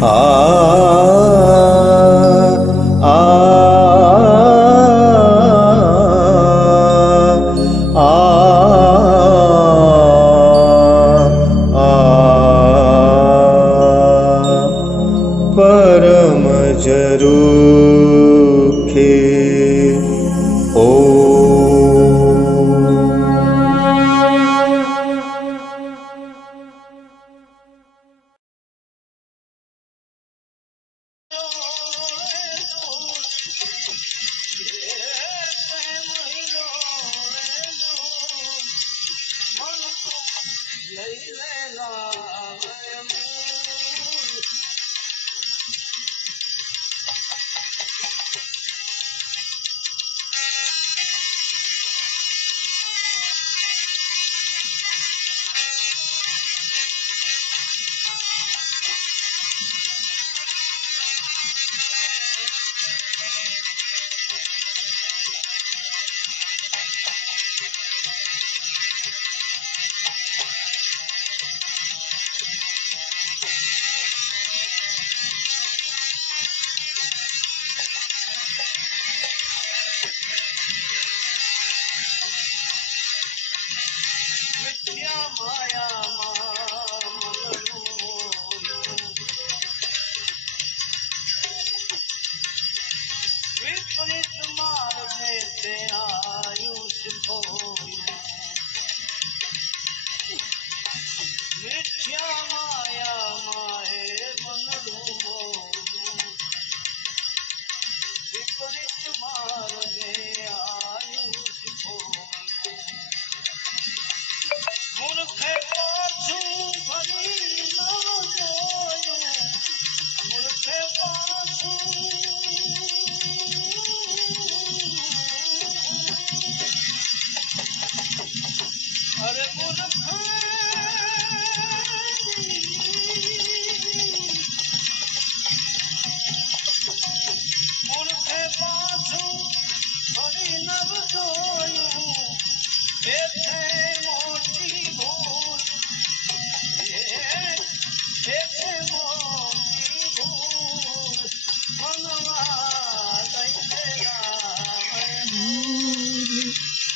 आ परम जरूखे ओ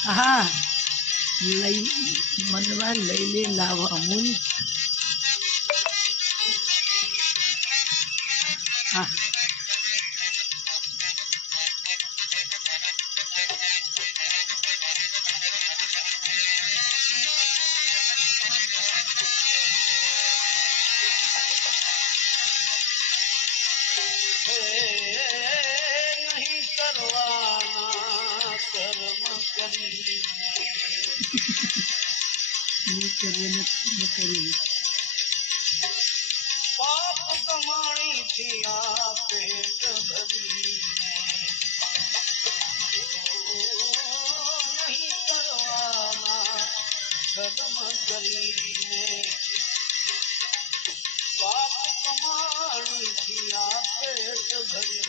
हाँ लई मनवा लैले लाभ अमूल हाँ करी पाप कमाणी थिया पेट भरी नहीं करवाना कर्म करी पाप कमाणी थिया पेट भरी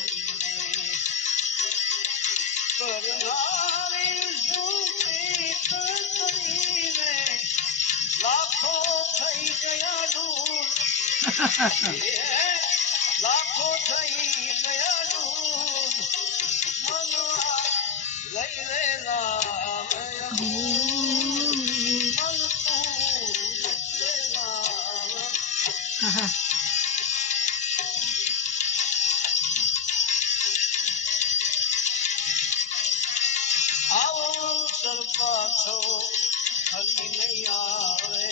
करनारी सुप्रीत करी लाखों थई गया दूर लाखों थई गया दूर मनवा लई लेला मन तू लेला आओ सरपा छो हरी नहीं आवे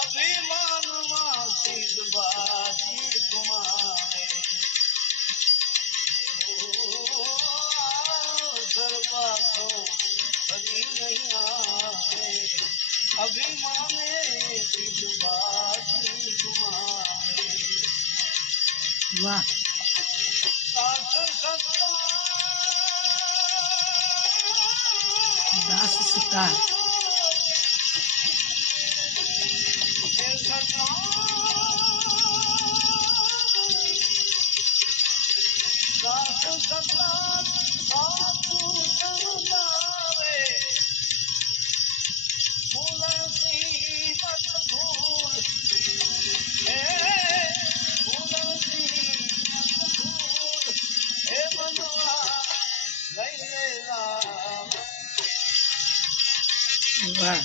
अभिमान मासीद बाजी घुमावे सरपा छो हरी नहीं आवे अभिमाने सिद्ध बाजी घुमावे वाह दास सुता वाह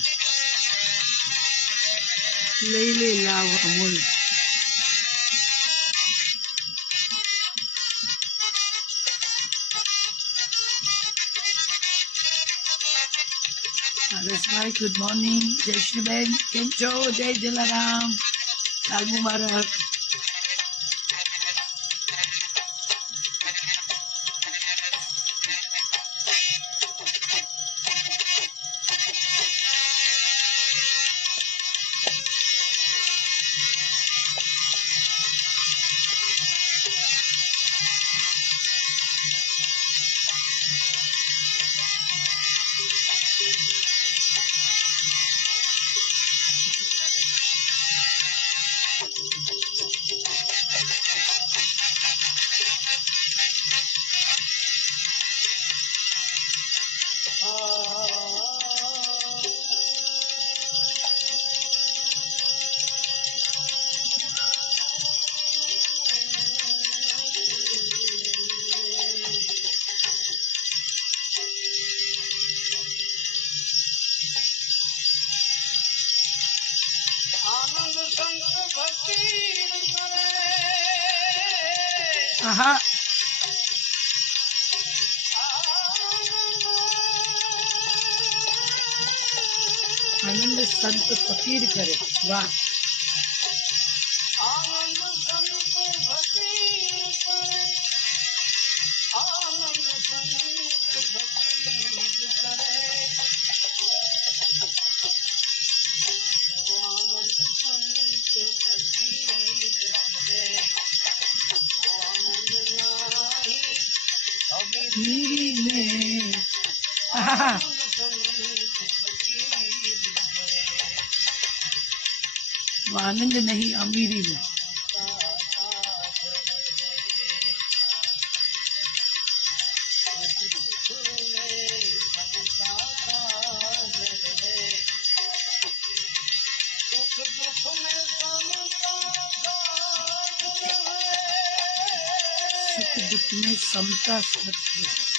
लई ले लाव अमूल હરેશભાઈ ગુડ મોર્નિંગ જયશ્રીબેન કેમ છો જય જલારામ સાલ મુબારક आनंद संत फकीर करे આહા આનંદ સંત ફકીર કરે વાહ आनंद संत फकीर करे आनंद संत फकीर करे जो आनंद संत फकीर करे वो आनंद नाही अभी मेरी में आहा वो आनंद नहीं अमीरी में सुख दुख में समता साथ है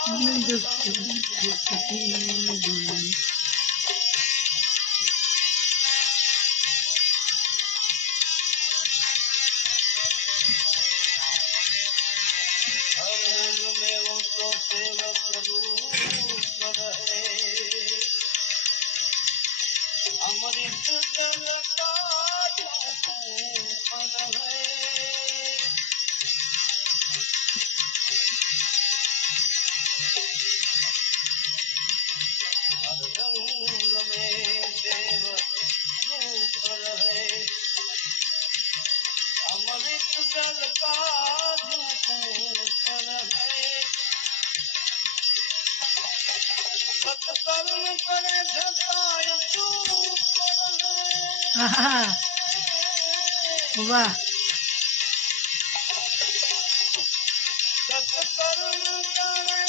आनंद संत फकीर अमृत जल का पर है हर रंग में देव रूप रहे अमृत जल का पर है सत्कर्म करे छताय चूप रहे आहा वाह सत्कर्म करे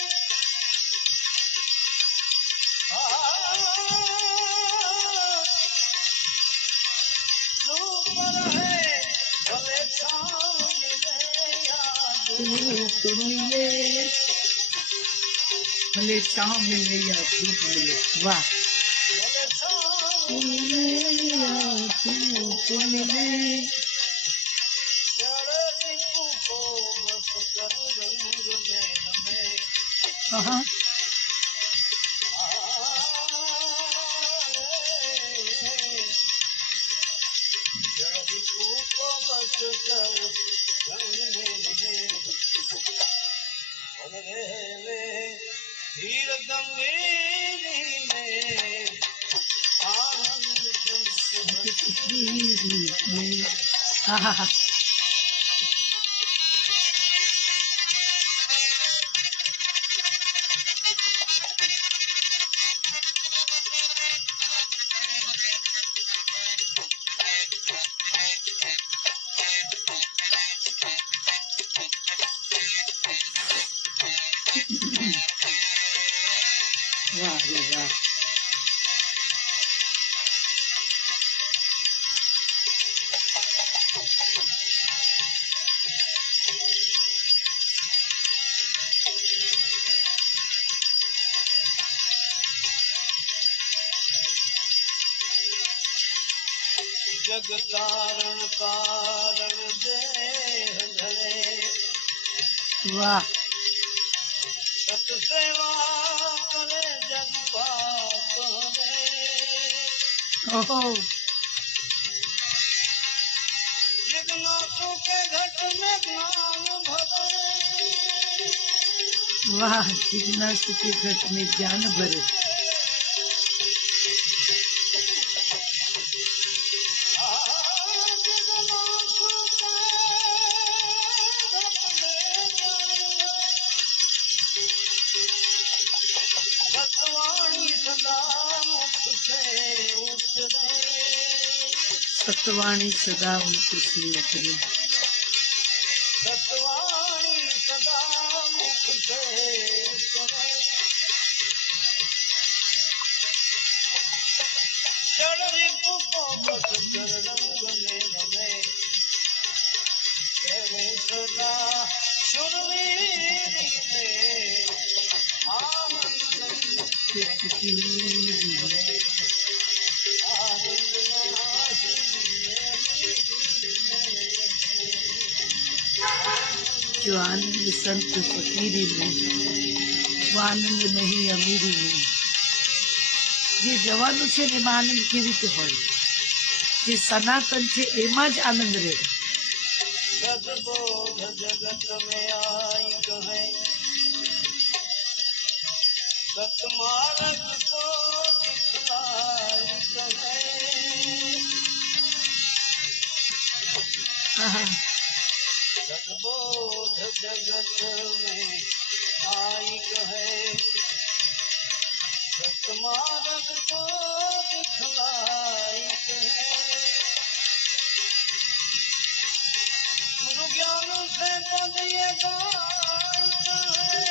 चूप रहे भले छाँव मिले या धूप धूप मिले भले छाँव मिले या धूप मिले वाह भले छाँव मिले या धूप मिले चढ़ रिपु को बस कर रंग नैन में आहा चढ़ रिपु को बस कर रंग नैन में और रे हीर गंगेरी में आनंद संत फकीर में आहा वाह रे वाह। जग कारण कारण देह धरे वाह। सत सेवा करे जग पाप हरे ओहो जिज्ञासु के घट में ज्ञान भरे वाह। जिज्ञासु के घट में ज्ञान भरे। सतवाणी सदा मुख से उतरे सतवाणी सदा मुख से उतरे। सतवाणी सदा मुख से उतरे चढ़ रिपु को बस कर रंग में रमे तेरे सदा शुरवीरी में आनंद जो आनंद संत फकीरी में, वो आनंद नहीं अमीरी में। જે જવાનું છે ને એમાં આનંદ કેવી રીતે હોય? જે સનાતન છે એમાં જ આનંદ રહે। सद्बोध जगत में आई कहे सतमार्ग को दिखलाई कहे આહા, सद्बोध जगत में आई कहे सतमार्ग को दिखलाई कहे गुरु ज्ञान से पद ये गायता है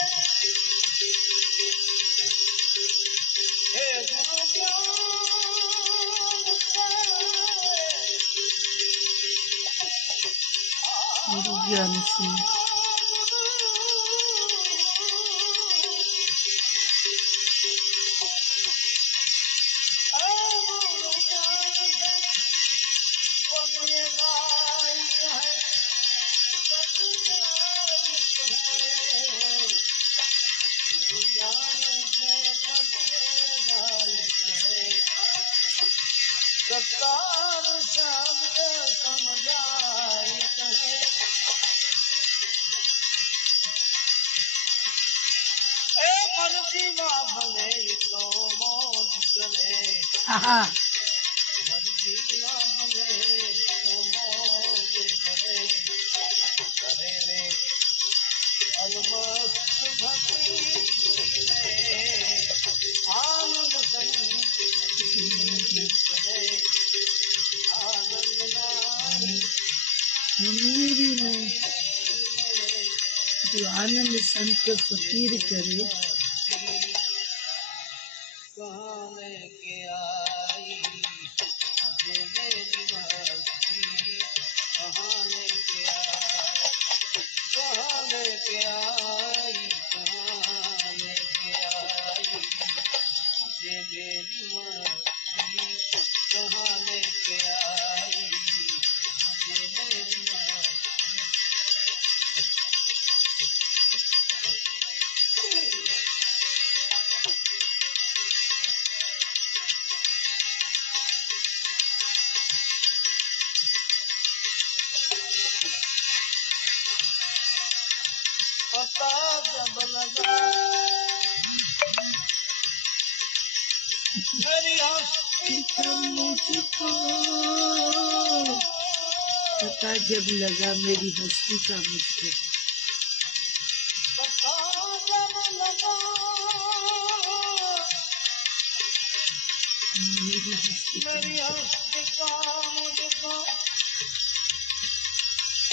हे गुरु ज्ञान ગુરુ જ્ઞાન છે। सत्कार शब्द समझाई कहे ए मर्जी बने तो मौज करे આહા, मर्जी बने तो मौज करे करे रे अलमस्त भक्ति में आनंद संग करे आनंद नारी અમીરી में जो आनंद संत फकीर करे। कहाँ लेके आई मुझे मेरी मस्ती कहाँ लेके आई कहाँ लेके आई कहाँ लेके आई मुझे मेरी मस्ती कहाँ लेके आई मुझे मेरी मस्ती पता जब लगा मेरी हस्ती का मुझको पता जब लगा मेरी हस्ती का मुझको। पता जब लगा मेरी हस्ती का मेरी हस्ती का मुझको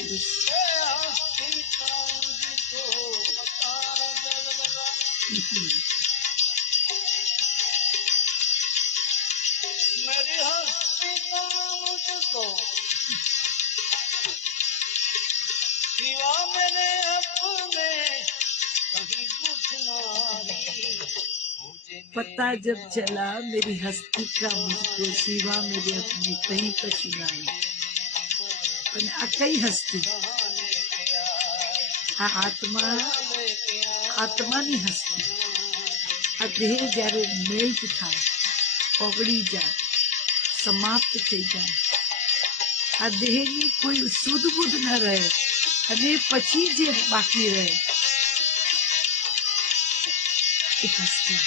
बस हस्ती का मुझको पता जब लगा हस्ती तुम मुझको सिवा मेरे अपने कहीं पूछना नहीं मुझे पता जब चला मेरी हस्ती का मुझको सिवा मेरे अपने कहीं कछु नहीं पण आ कई हस्ती आ આત્માની હસ્તી આ દેહ જ્યારે મેલ્ટ થાય ઓગળી જાય સમાપ્ત થઈ જાય આ દેહની કોઈ સુધ બુધ ન રહે અને પછી જે બાકી રહે એ હસ્તી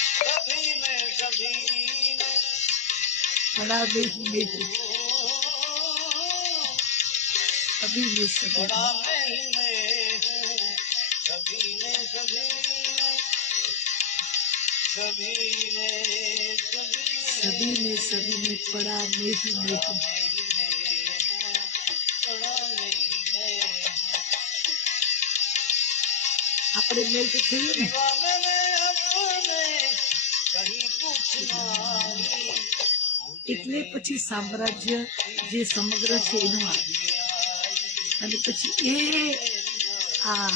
बड़ा बेही बेही सभी में सभी बड़ा मैं ही मैं हूँ सभी में सभी में सभी में सभी में सभी में पड़ा मैं ही मैं हूँ આપણે મેલ્ટ થઈએ ને એટલે પછી સામ્રાજ્ય જે સમગ્ર છે એનું આવે અને પછી એ આ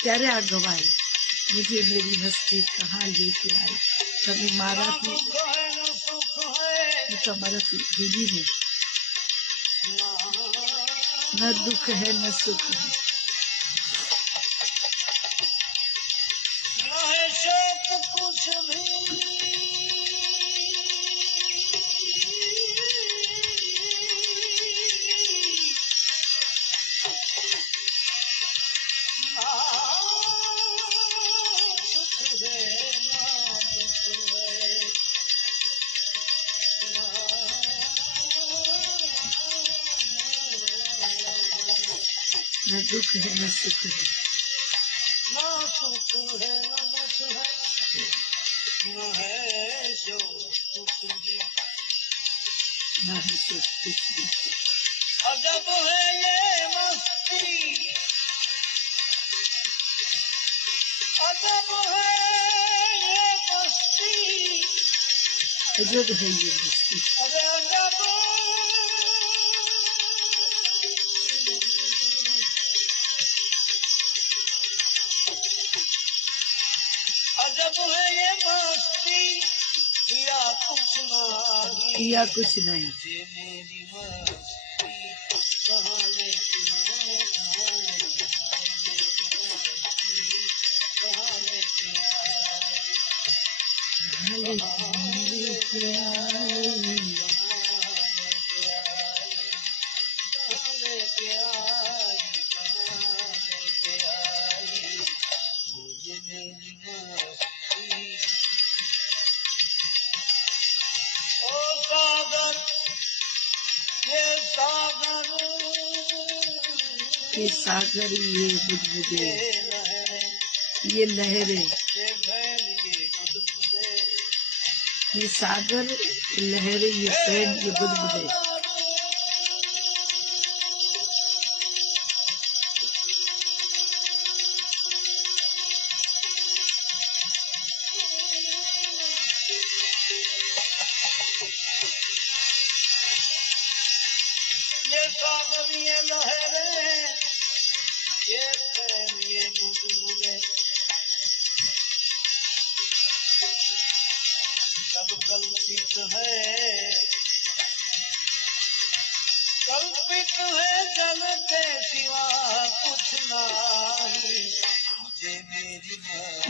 ત્યારે આ ગવાય मुझे मेरी हस्ती कहाँ लेके आई તમે મારાથી હું તમારાથી જુદી નહીં न दुख है न सुख है कुछ भी न दुख है न सुख है ना सुख है न दुख है न है जो कुछ भी न है तो कुछ भी अजब है ये मस्ती अजब है ये मस्ती अजब है ये मस्ती अरे अजब अजब है ये मस्ती किया कुछ नहीं किया कुछ नहीं ये मेरी मस्ती कहाँ लेके आई कहाँ लेके आई लेके आई ये सागर ये बुदबुदे ये लहरें ये सागर ये लहरें ये फैन ये बुदबुदे ये सागर ये लहरें ये फैन ये बुदबुदे सब कल्पित है जल के सिवा कुछ नहीं ये मेरी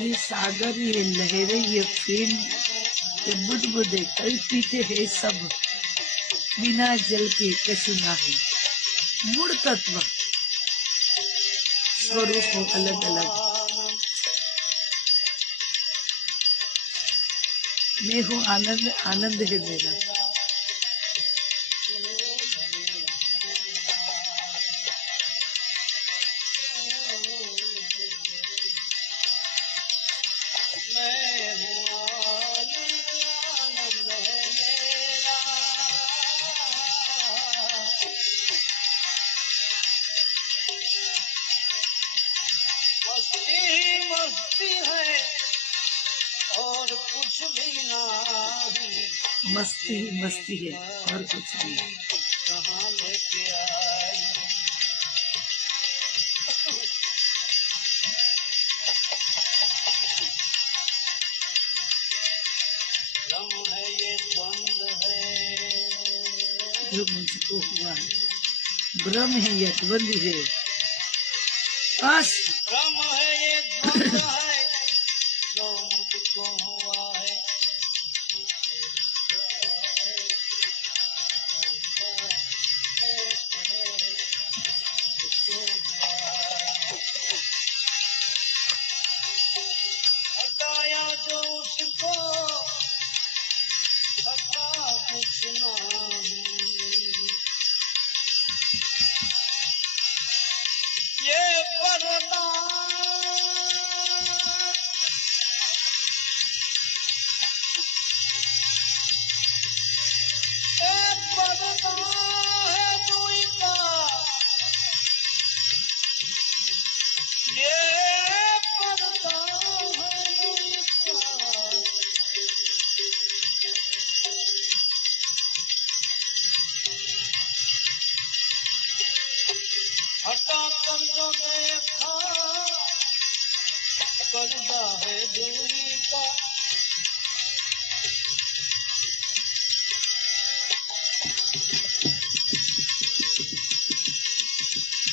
ये सागर ये लहरें ये फैन ये बुदबुदे कल्पित है सब बिना जल के कछु नहीं मूल तत्व स्वरूप हो अलग अलग मैं हूँ आनंद आनंद है मेरा मैं हूँ आनंद है मेरा मस्ती ही मस्ती है और कुछ कुछ भी नहीं, मस्ती ही मस्ती है और कुछ नहीं। कहाँ लेके आई। भ्रम है ये द्वंद है, जो मुझको हुआ है, भ्रम है या द्वंद है। बस भ्रम है ये द्वंद है, जो मुझको हुआ है। हटाया जो उसको, हटा कुछ नहीं। ये पर्दा है दूरी का, ये पर्दा है दूरी का। हटा कर जो देखा, पर्दा है दूरी का।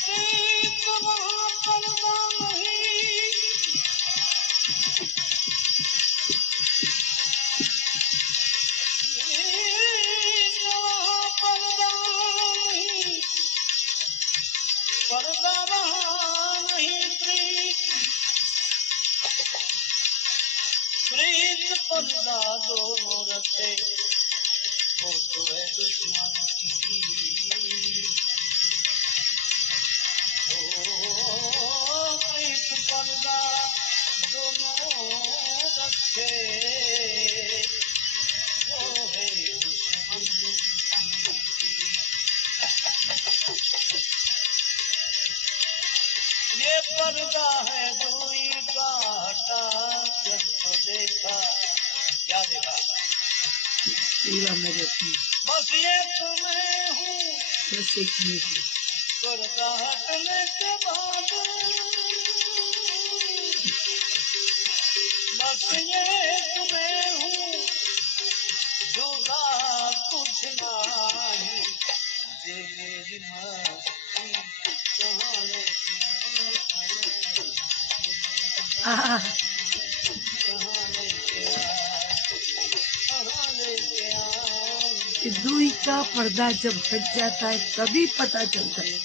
प्रीत वहाँ पर्दा नहीं, प्रीत वहाँ पर्दा नहीं, पर्दा वहाँ नहीं। प्रीत पर्दा दोनों रखे, वो तो है दुश्मन की। प्रीत पर्दा दोनों रखे, वो है दुश्मन की। ये पर्दा है दूरी का, हटा कर तो देखा, क्या देखा। सेवा मेरे अपनी, बस ये तुम्हें हूँ, बस एक में हूँ। पर्दा हटने के बाद, बस ये तुम्हें हूँ, जुदा कुछ नहीं। मुझे मेरी मस्ती कहाँ लेके आई, आहा, कहाँ लेके आई, कहाँ लेके आई। कि दूरी का पर्दा जब हट जाता है तभी पता चलता है।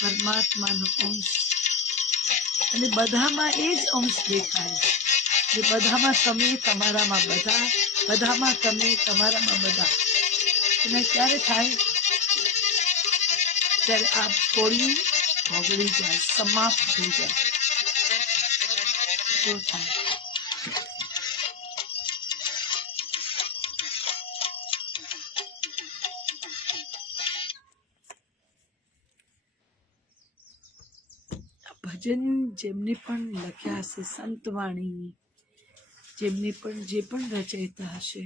પરમાત્માનો અંશ અને બધામાં એ જ અંશ દેખાય જે બધામાં તમે તમારામાં બધા, બધામાં તમે તમારામાં બધા. અને ક્યારે થાય? ત્યારે આ ખોડિયું ઓગળી જાય, સમાપ્ત થઈ જાય તો થાય. ભજન જેમને પણ લખ્યા હશે, સંતવાણી જેમને પણ જે પણ રચયિતા હશે,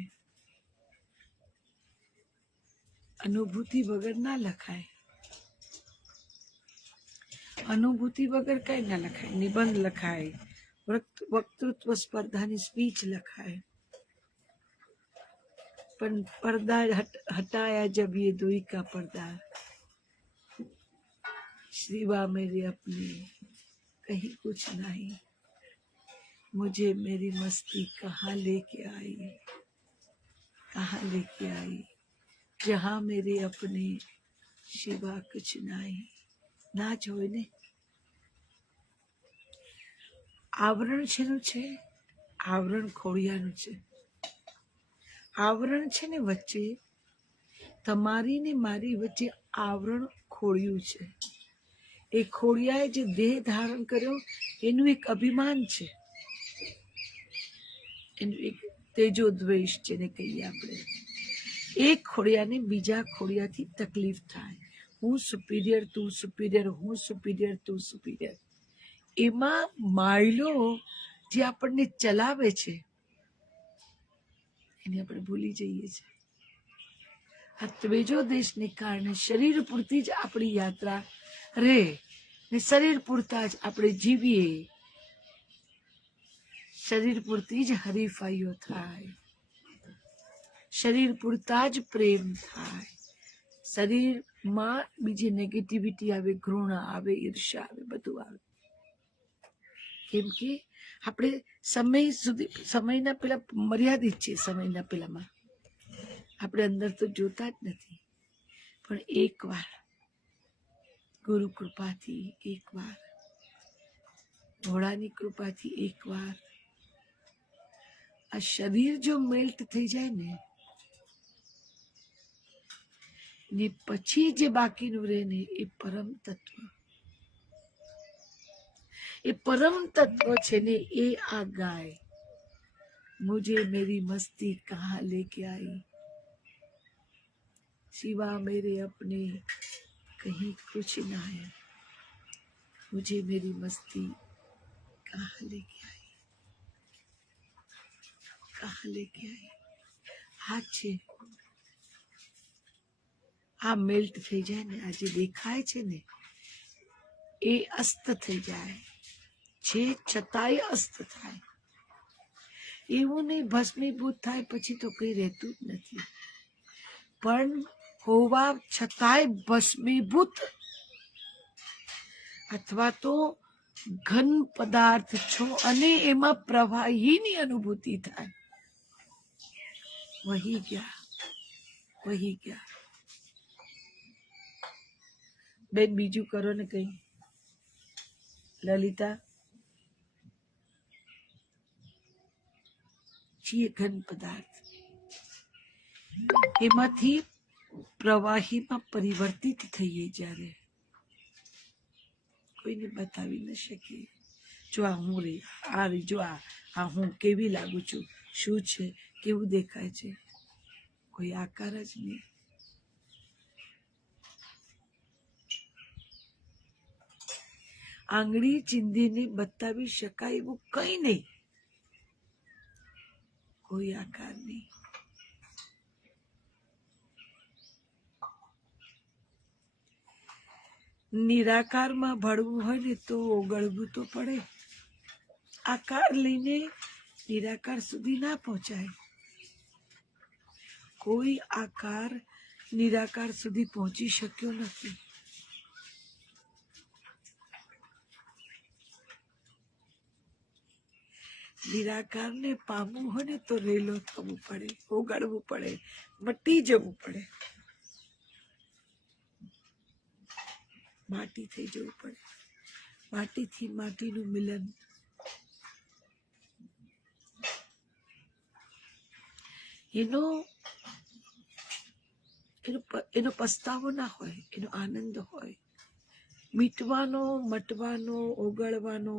અનુભૂતિ વગર ના લખાય. અનુભૂતિ વગર કઈ ના લખાય. નિબંધ લખાય, વક્તૃત્વ સ્પર્ધાની સ્પીચ લખાય, પણ पर्दा हटाया जब ये दुई का पर्दा, शिवा मेरे अपने कहीं कुछ नहीं, मुझे मेरी मस्ती कहाँ लेके आई, कहाँ लेके आई, जहाँ मेरे अपने शिवा कुछ नहीं. ના જ હોય ને. આવરણ શેનું છે? આવરણ ખોડિયાનું છે. આવરણ છે ને વચ્ચે, તમારી ને મારી વચ્ચે આવરણ ખોડિયું છે. એ ખોડિયાએ જે દેહ ધારણ કર્યો એનું એક અભિમાન છે, એનું એક તેજો દ્વેષ જેને કહીએ આપણે. એક ખોડિયાને બીજા ખોડિયાથી તકલીફ થાય. હું સુપીરિયર, તું સુપીરિયર, હું સુપીરિયર, તું સુપીરિયર. એમાં માયલો જે આપણને ચલાવે છે એને આપણે ભૂલી જઈએ છીએ. આ ત્રીજો દેશને કારણે શરીર પૂરતી જ આપણી યાત્રા રે ને શરીર પૂરતા જ આપણે જીવીએ. શરીર પૂરતી જ હરીફાઈઓ થાય, શરીર પૂરતા જ પ્રેમ થાય, શરીરમાં બીજી નેગેટિવિટી આવે, ઘૃણા આવે, ઈર્ષા આવે, બધું આવે. કેમ કે આપણે સમય સુધી, સમયના પેલા મર્યાદિત છે, સમયના પેલામાં આપણે અંદર તો જોતા જ નથી. પણ એકવાર ગુરુ કૃપાથી, એકવાર ભોળાની કૃપાથી, એકવાર આ શરીર જો મેલ્ટ થઈ જાય ને પછી જે બાકીનું રહે ને એ પરમ તત્વ, એ પરમ તત્વ છે ને એ આ ગાય. મુझे मेरी मस्ती कहाँ लेके आई, सिवा मेरे अपने कहीं कुछ ना है, मुझे मेरी मस्ती कहाँ लेके आई, कहाँ लेके आई. આ છે, આ મેલ્ટ થઈ જાય ને, આ જે દેખાય છે ને એ અસ્ત થઈ જાય છે, છતાંય અસ્ત થાય. એવું નહીં ભસ્મીભૂત થાય પછી તો કઈ રહેતું જ નથી, પણ હોવા છતાંય ભસ્મીભૂત અથવા તો ઘન પદાર્થ છો અને એમાં પ્રવાહીની અનુભૂતિ થાય. વહી ગયા, વહી ગયા. બેન બીજું કરો ને કઈ. લલિતા, છીએ ઘન પદાર્થ, એમાંથી પ્રવાહીમાં પરિવર્તિત થઈએ જ્યારે કોઈને બતાવી ન શકીએ. જો આ હું રે, આ રે, જો આ હું કેવી લાગુ છું, શું છે, કેવું દેખાય છે, કોઈ આકાર જ નહીં. આંગળી ચીંધીને બતાવી શકાય એવું કઈ નહીં, કોઈ આકાર નહીં. નિરાકારમાં ભળવું હોય ને તો ઓગળવું તો પડે. આકાર લઈને નિરાકાર સુધી ના પહોંચાય. કોઈ આકાર નિરાકાર સુધી પહોંચી શક્યો નથી. નિરાકારને પામવું હોય ને તો રેલો થવું પડે, ઓગળવું પડે, મટી જવું પડે, માટી થઈ જવું પડે. માટીથી માટીનું મિલન. એનો પસ્તાવો ના હોય, એનો આનંદ હોય. મીટવાનો, મટવાનો, ઓગળવાનો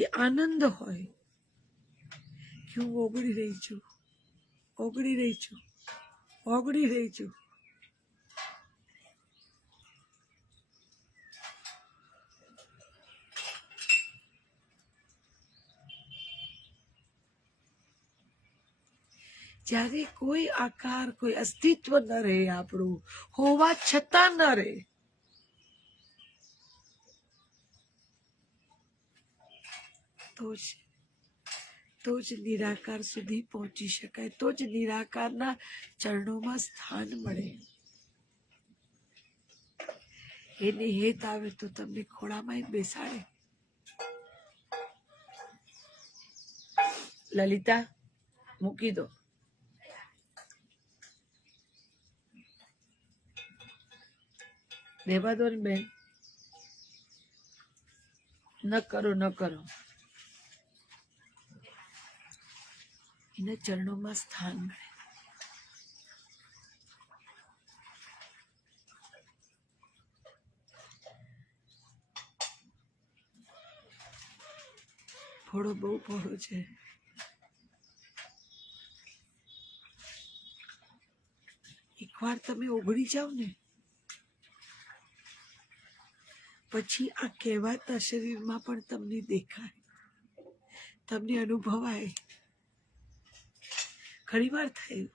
એ આનંદ હોય કે હું ઓગળી રહી છું, ઓગળી રહી છું, ઓગળી રહી છું. જ્યારે કોઈ આકાર, કોઈ અસ્તિત્વ ન રહે, આપણું હોવા છતાં ન રહે, તો જ નિરાકાર સુધી પહોંચી શકાય, તો જ નિરાકારના ચરણોમાં સ્થાન મળે. એની હેત આવે તો તમને ખોળામાં બેસાડે. લલિતા, મૂકી દો. રહેવા દો ને બેન, ન કરો, ન કરો. એના ચરણોમાં સ્થાન મળે. ફોડો બહુ ફોડો છે. એકવાર તમે ઓગળી જાઓ ને પછી આ કહેવાતા શરીરમાં પણ તમને દેખાય, તમને અનુભવાય. ઘણી વાર થયું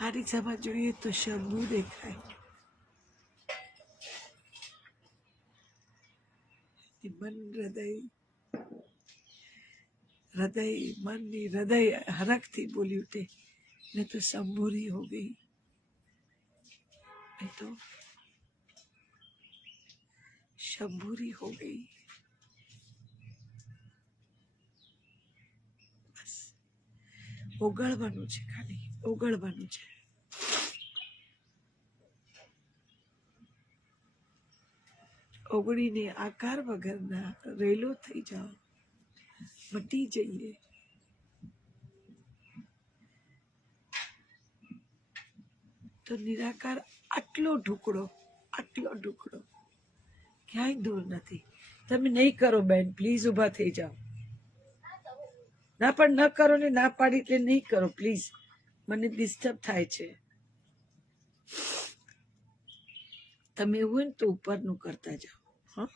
આ રીક્ષામાં જોઈએ તો શંભુ દેખાય, મન हृदय हरक थी बोली उठे, मैं तो शंभूरी हो गई, मैं तो शंभूरी हो गई. બસ ઓગળવાનું છે, ખાલી ઓગળવાનું છે. ઓગળીને આકાર વગરના રેલો થઈ જાઓ, મટી જઈએ. તો નિરાકાર આટલો ઢુકડો ક્યાંય દૂર નથી. તમે નહીં કરો બેન, પ્લીઝ ઊભા થઈ જાઓ. ના પણ ન કરો ને, ના પાડી એટલે નહીં કરો પ્લીઝ, મને ડિસ્ટર્બ થાય છે. તમે એવું હોય ને તો ઉપરનું કરતા જાઓ. હા,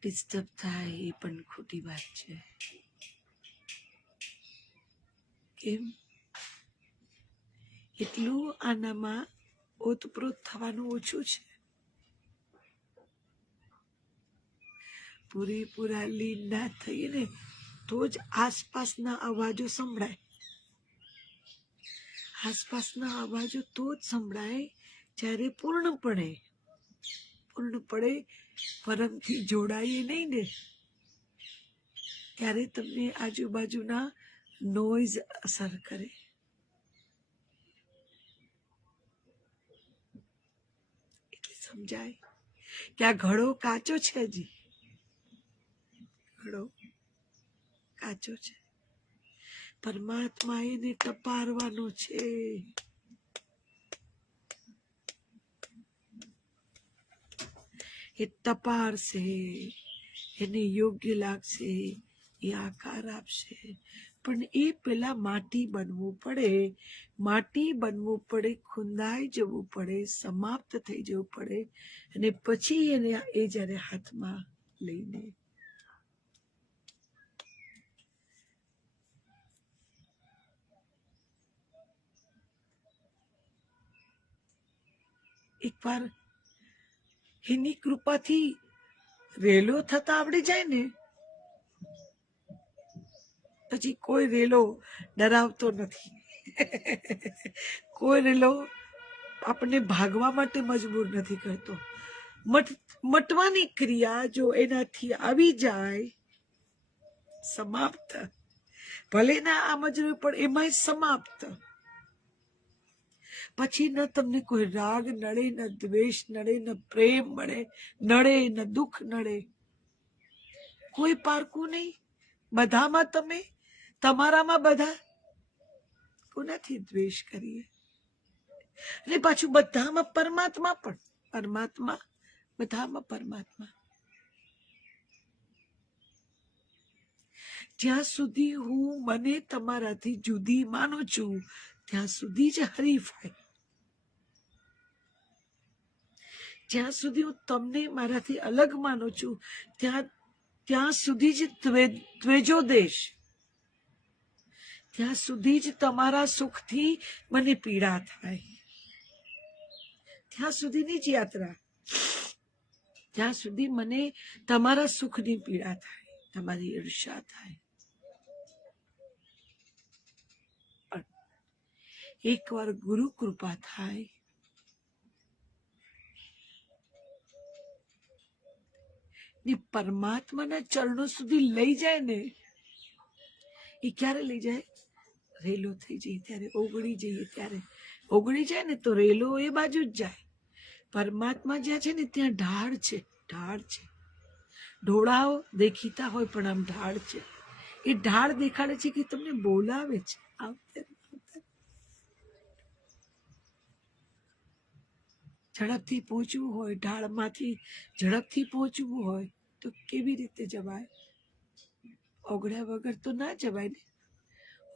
ડિસ્ટર્બ થાય એ પણ ખોટી વાત છે. કેમ? એટલું આનામાં ઓતપ્રોત થવાનું ઓછું છે. પૂરેપૂરા લીન ના થઈએ ને તો જ આસપાસના અવાજો સંભળાય. આસપાસના અવાજો તો જ સંભળાય જ્યારે પૂર્ણપણે પરમથી જોડાઈએ નહીં ને, ત્યારે તમને આજુબાજુના નોઈઝ અસર કરે. એટલે સમજાય કે આ ઘડો કાચો છે, હજી ઘડો કાચો છે. પરમાત્મા એને ટપારવાનો છે. એ ટપારશે, એને યોગ્ય લાગશે, એ આકાર આપશે. પણ એ પેલા માટી બનવું પડે, ખૂંદાઈ જવું પડે, સમાપ્ત થઈ જવું પડે, અને પછી એને એ જ્યારે હાથમાં લઈને એકવાર એની કૃપાથી રેલો થતા આવડી જાય ને, પછી કોઈ રેલો ડરાવતો નથી. કોઈ રેલો આપણને ભાગવા માટે મજબૂર નથી કરતો. મટવાની ક્રિયા જો એનાથી આવી જાય, સમાપ્ત, ભલે ના આમ જ રહ્યું પણ એમાંય સમાપ્ત. પછી ન તમને કોઈ રાગ નડે, ન દ્વેષ નડે, ન પ્રેમ નડે, ન દુઃખ નડે. કોઈ પારકું નહીં. બધામાં તમે, તમારામાં બધા. કોનાથી દ્વેષ કરીએ? અને પાછું બધામાં પરમાત્મા પણ, બધામાં પરમાત્મા. જ્યાં સુધી હું મને તમારાથી જુદી માનું છું, ત્યાં સુધી જ હરીફાય. જ્યાં સુધી હું તમને મારાથી અલગ માનું છું, ત્યાં સુધી જ ત્વેજો દેશ. ત્યાં સુધી જ તમારા સુખથી મને પીડા થાય. ત્યાં સુધીની જ યાત્રા. ત્યાં સુધી મને તમારા સુખની પીડા થાય, તમારી ઈર્ષા થાય. એકવાર ગુરુ કૃપા થાય, ને પરમાત્માના ચરણો સુધી લઈ જાય ને, એ ક્યારે લઈ જાય? રેલો થઈ જાય ત્યારે, ઓગળી જઈએ ત્યારે. ઓગળી જાય ને તો રેલો એ બાજુ જ જાય. પરમાત્મા જ્યાં છે ને ત્યાં ઢાળ છે. ઢોળાવ દેખીતા હોય પણ આમ ઢાળ છે. એ ઢાળ દેખાડે છે કે તમને બોલાવે છે. ઝડપથી પહોંચવું હોય, ઢાળમાંથી ઝડપથી પહોંચવું હોય તો કેવી રીતે જવાય? ઓગળ્યા વગર તો ના જવાય ને.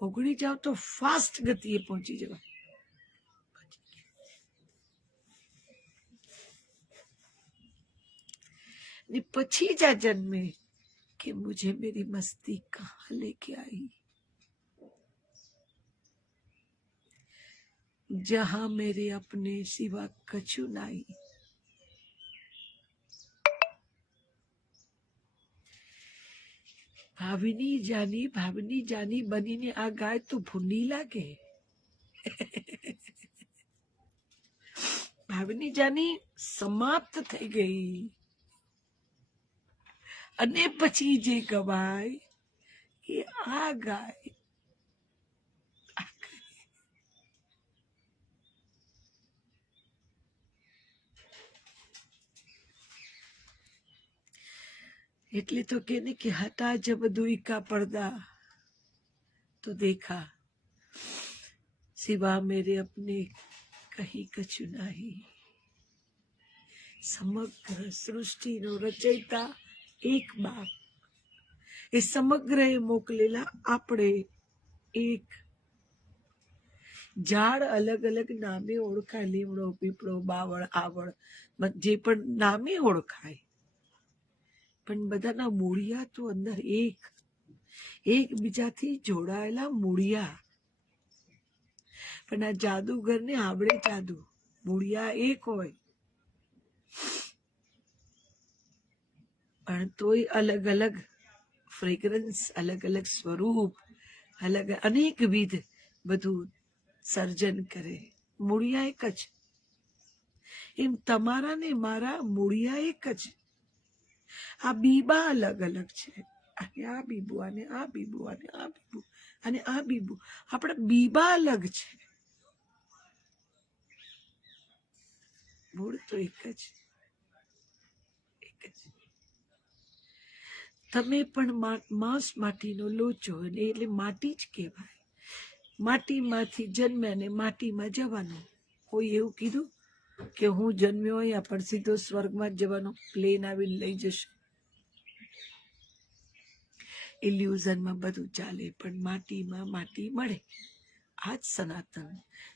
ઓગળી જાવ તો ફાસ્ટ ગતિએ પહોંચી જવાય. ને પછી જ આ જન્મે कि मुझे मेरी मस्ती कहाँ लेके आई, जहां मेरे अपने सिवा कछु नाई. ભાવની જાની બનીને આ ગાય તો ભૂંડી લાગે. ભાવની જાની સમાપ્ત થઈ ગઈ અને પછી જે ગવાય એ આ ગાય. એટલે તો કે હટા જબ दुई का पर्दा तो देखा सिवा मेरे अपने कहीं कछु नहीं. સમગ્ર સૃષ્ટિનો રચયિતા એક બાપ, એ સમગ્ર એ મોકલેલા આપણે એક. ઝાડ અલગ અલગ નામે ઓળખાય, લીમડો, પીપળો, બાવળ, આવળ, જે પણ નામે ઓળખાય, પણ બધાના મૂળિયા તો અંદર એકબીજાથી જોડાયેલા મૂળિયા. પણ આ જાદુગર ને આવડે જાદુ, મૂળિયા એક હોય પણ તોય અલગ અલગ ફ્રેગ્રન્સ, અલગ અલગ સ્વરૂપ, અલગ અનેકવિધ બધું સર્જન કરે. મૂળિયા એક જ. એમ તમારા ને મારા મૂળિયા એક જ. આ બીબા અલગ અલગ છે. અને આ બીબુ, અને આ બીબુ, અને આ બીબુ, અને આ બીબુ. આપણા બીબા અલગ છે, મૂળ તો એક જ. તમે પણ માંસ માટીનો લોચો, એટલે માટી જ કહેવાય. માટીમાંથી જન્મ્યા ને માટીમાં જવાનું. કોઈ એવું કીધું કે હું જન્મ્યો અહીંયા પણ સીધો સ્વર્ગમાં જ જવાનો, પ્લેન આવીને લઈ જશે? ઇલ્યુઝનમાં બધું ચાલે, પણ માટીમાં માટી મળે. આ જ સનાતન.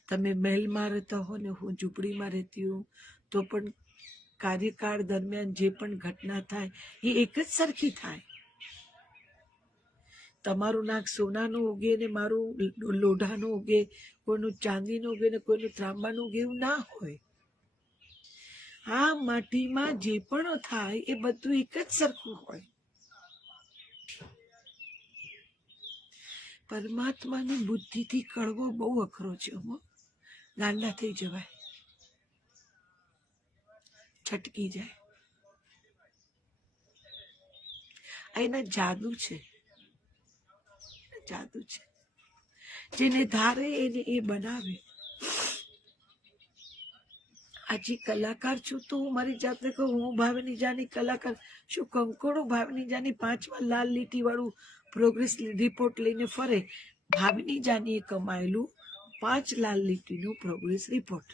તમે મહેલમાં રહેતા હો ને હું ઝૂંપડીમાં રહેતી હોઉં તો પણ કાર્યકાળ દરમિયાન જે પણ ઘટના થાય એ એક જ સરખી થાય. તમારું નાક સોનાનું ઉગે ને મારું લોઢાનું ઉગે, કોઈનું ચાંદીનું ઉગે ને કોઈનું ત્રાંબાનું ઉગે, એવું ના હોય. આ માટીમાં જે પણ થાય એ બધું એક જ સરખું હોય. પરમાત્માની બુદ્ધિથી કળવો બહુ અઘરો છે. ગાંડા થઈ જવાય, છટકી જાય. એના જાદુ છે, જાદુ છે. જેને ધારે એને એ બનાવે. આજે કલાકાર છું તો હું મારી જાતને કહું હું ભાવની જાની કલાકાર. શું કંકોડો ભાવની જાની 5માં લાલ લીટી વાળું પ્રોગ્રેસ રિપોર્ટ લઈને ફરે? ભાવની જાનીએ કમાયેલું 5 લાલ લીટીનું પ્રોગ્રેસ રિપોર્ટ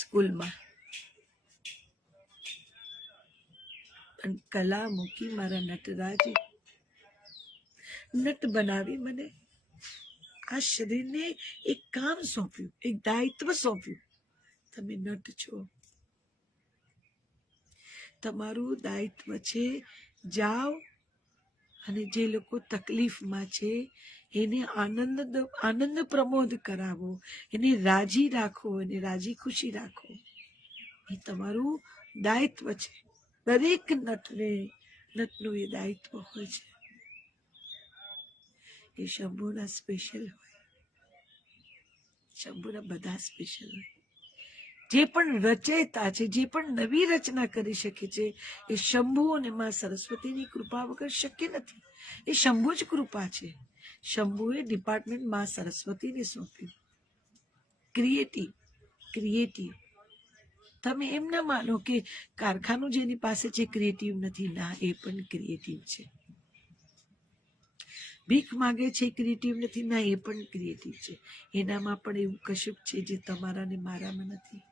સ્કૂલમાં. અને કલા મૂકી મારા નટરાજે, નટ બનાવી મને. આ શરીરને એક કામ સોંપ્યું, એક દાયિત્વ સોંપ્યું. તમે નટ છો, તમારું દાયિત્વ છે. જાઓ અને જે લોકો તકલીફમાં છે એને આનંદ પ્રમોદ કરાવો, એને રાજી રાખો, એને રાજી ખુશી રાખો. એ તમારું દાયિત્વ છે. દરેક નટનું એ દાયિત્વ હોય છે. એ શંભુના સ્પેશિયલ હોય, શંભુના બધા સ્પેશિયલ હોય. જે પણ રચયિતા છે, જે પણ નવી રચના કરી શકે છે, એ શંભુ અને માં સરસ્વતીની કૃપા વગર શક્ય નથી. એ શંભુ જ કૃપા છે. શંભુએ ડિપાર્ટમેન્ટ માં સરસ્વતીને સોંપ્યું. ક્રિએટિવ. તમે એમ ના માનો કે કારખાનું જેની પાસે છે ક્રિએટિવ નથી. ના, એ પણ ક્રિએટિવ છે. ભીખ માંગે છે ક્રિએટિવ નથી. ના, એ પણ ક્રિએટિવ છે. એનામાં પણ એવું કશુંક છે જે તમારા ને મારામાં નથી.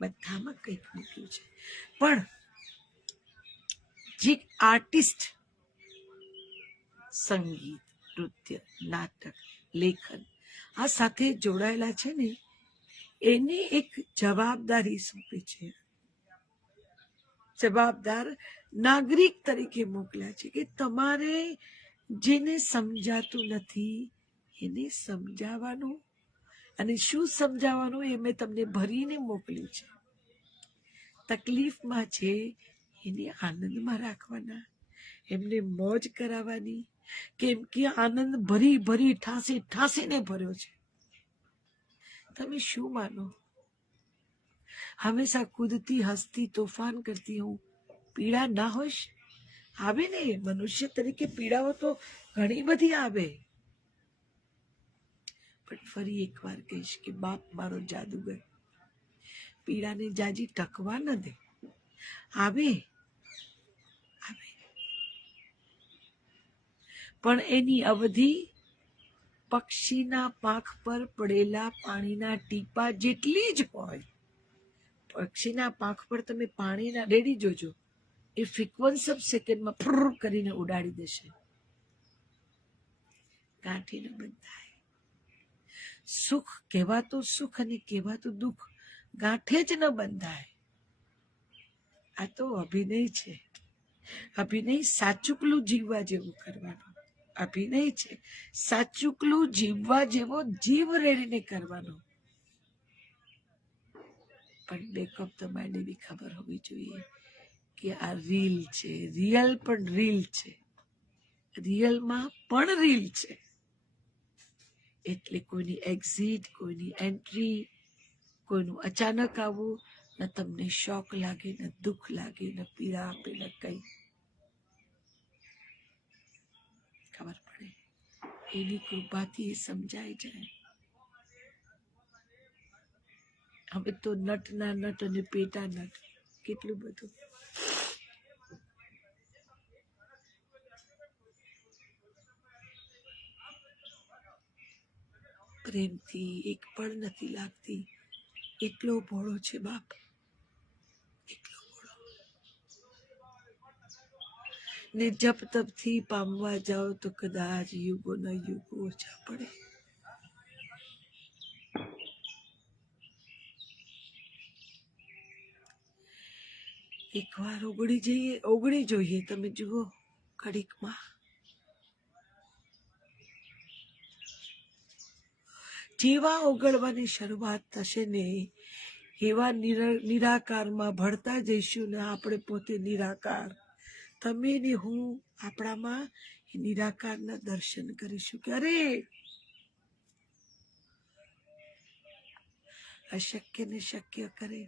બધામાં કંઈક મૂક્યું છે. પણ જે આર્ટિસ્ટ સંગીત, નૃત્ય, નાટક, લેખન આ સાથે જોડાયેલા છે ને, એને એક જવાબદારી સોંપી છે. જવાબદાર નાગરિક તરીકે મોકલ્યા છે કે તમારે જેને સમજાતું નથી એને સમજાવવાનું, અને શું સમજાવવાનું એ મેં તમને ભરીને મોકલ્યું છે. તકલીફમાં છે એને આનંદમાં રાખવાના, એમને મોજ કરાવવાની, કેમ કે આનંદ ભરી ભરી ઠાંસી ઠાંસીને ભર્યો છે. તમે શું માનો? હંમેશા કૂદતી હસતી તોફાન કરતી હું પીડા ના હોઈશ? આવે ને, મનુષ્ય તરીકે પીડાઓ તો ઘણી બધી આવે. પણ ફરી એકવાર કહીશ કે બાપ મારો જાદુગર પીડાને જાજી ટકવા ન દે. આવે આવે, પણ એની અવધિ પક્ષીના પાંખ પર પડેલા પાણીના ટીપા જેટલી જ હોય. પક્ષીના પાંખ પર તમે પાણીના રેડી જોજો, એ ફ્રીક્વન્સી ઓફ સેકન્ડમાં ફ્ર કરીને ઉડાડી દેશે. ગાંઠી ન બંધાય. સુખ કહેવાતું સુખ અને કહેવાતું દુઃખ ગાંઠે જ ન બંધાય. આ તો અભિનય છે. અભિનય સાચુકલું જીવવા જેવું કરવાનું. અભિનય છે સાચુકલું જીવવા જેવો જીવ રેડીને કરવાનો. પણ બેક ઓફ ધ માઇન્ડ એવી ખબર હોવી જોઈએ કે આ રીલ છે, રિયલ પણ રીલ છે, રિયલમાં પણ રીલ છે. એટલે કોઈની એક્ઝિટ, કોઈની એન્ટ્રી, કોઈનું અચાનક આવવું ન તમને શોક લાગે, ન દુઃખ લાગે, ન પીડા આપે, ન કઈ. ખબર પડે એની કૃપાથી એ સમજાઈ જાય. હવે તો નટના નટ અને પેટા નટ કેટલું બધું. પ્રેમથી એક પણ નથી લાગતી, એટલો ભોળો છે બાપ, એટલો ભોળો. ને જપ તપથી પામવા જાઓ તો કદાચ યુગો ન યુગો ઓછા પડે. એકવાર ઓગળી જોઈએ. તમે જુઓ ઘડીકમાં જેવા ઓગળવાની શરૂઆત થશે ને એવા નિરાકારમાં ભળતા જઈશું ને. આપણે પોતે નિરાકાર, તમે ને હું આપણામાં નિરાકારના દર્શન કરીશું કે અરે અશક્ય ને શક્ય કરે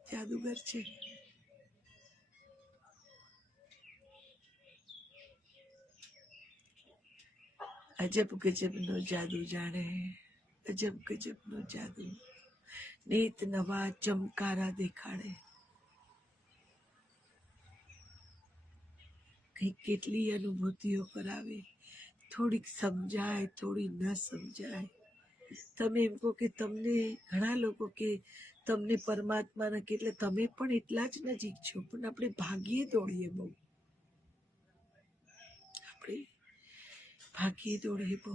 જાદુગર છે. અજબ ગજબ નો જાદુ જાણે, અજબ ગજબ નો જાદુ. નેત નવા ચમકારા દેખાડે. કઈ કેટલી અનુભૂતિઓ કરાવે. થોડીક સમજાય, થોડી ન સમજાય. તમે એમ કહો કે તમને, ઘણા લોકો કે તમને પરમાત્માના કે, એટલે તમે પણ એટલા જ નજીક છો, પણ આપણે ભાગીએ દોડીએ બહુ. આપણે ભાગીએ દોડીએ બહુ.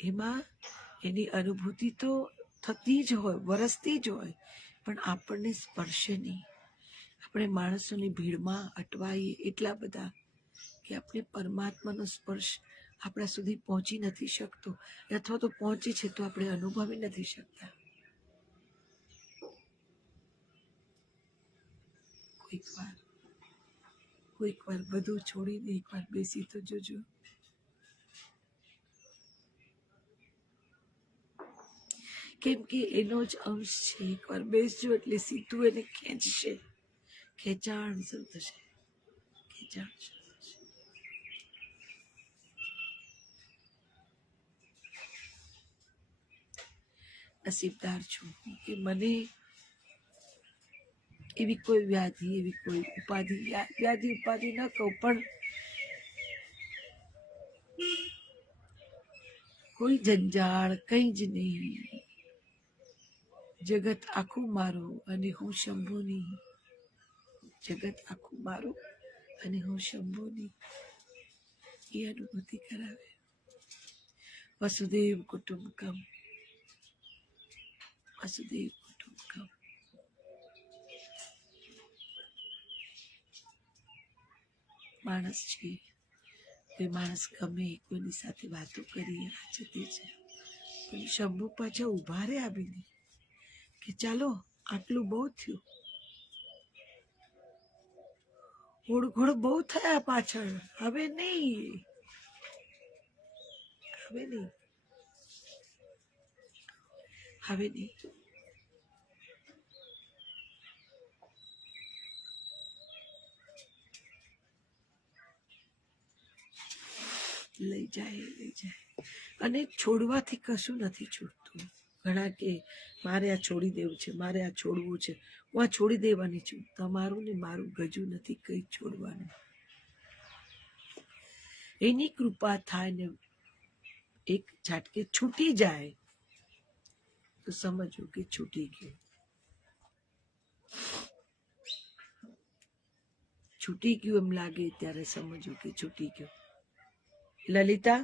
એમાં એની અનુભૂતિ તો થતી જ હોય, વરસતી જ હોય, પણ આપણને સ્પર્શે નહીં. આપણે માણસોની ભીડમાં અટવાઈએ એટલા બધા કે આપણે પરમાત્માનો સ્પર્શ આપણા સુધી પહોંચી નથી શકતો, અથવા તો પહોંચે છે તો આપણે અનુભવી નથી શકતા. કોઈક વાર બધું છોડીને એકવાર બેસી તો જોજો. કેમ કે એનો જ અંશ છે. એકવાર બેસજો એટલે સીધું એને ખેંચશે. ખેંચાણ શરૂ થશે, ખેંચાણ શરૂ થશે. નસીબદાર છું કે મને એવી કોઈ વ્યાધિ, એવી કોઈ ઉપાધિ, વ્યાધિ ઉપાધિ ન કહું, પણ કોઈ જંજાળ કઈ જ નહીં. જગત આખું મારું અને હું શંભુની. જગત આખું મારું અને હું શંભુની એ અનુભૂતિ કરાવે. વસુદેવ કુટુંબકમ, વસુદેવ કુટુંબકમ. માણસ છે, કોઈ માણસ ગમે કોઈની સાથે વાતો કરીએ આ છે તે છે, પણ શંભુ પાછા ઉભા રે આવીને કે ચાલો આટલું બહુ થયું, ઓળઘોળ બહુ થયા પાછળ, હવે નહીં, હવે નહીં, હવે નહીં. લઈ જાય, લઈ જાય. અને છોડવાથી કશું નથી છૂટતું. ઘણા કે મારે આ છોડી દેવું છે, મારે આ છોડવું છે, હું આ છોડી દેવાની છું. તમારું ને મારું ગજું નથી કઈ છોડવાનું. એની કૃપા થાય ને એક ઝાટકે છૂટી જાય તો સમજવું કે છૂટી ગયું. છૂટી ગયું એમ લાગે ત્યારે સમજવું કે છૂટી ગયું. લલિતા,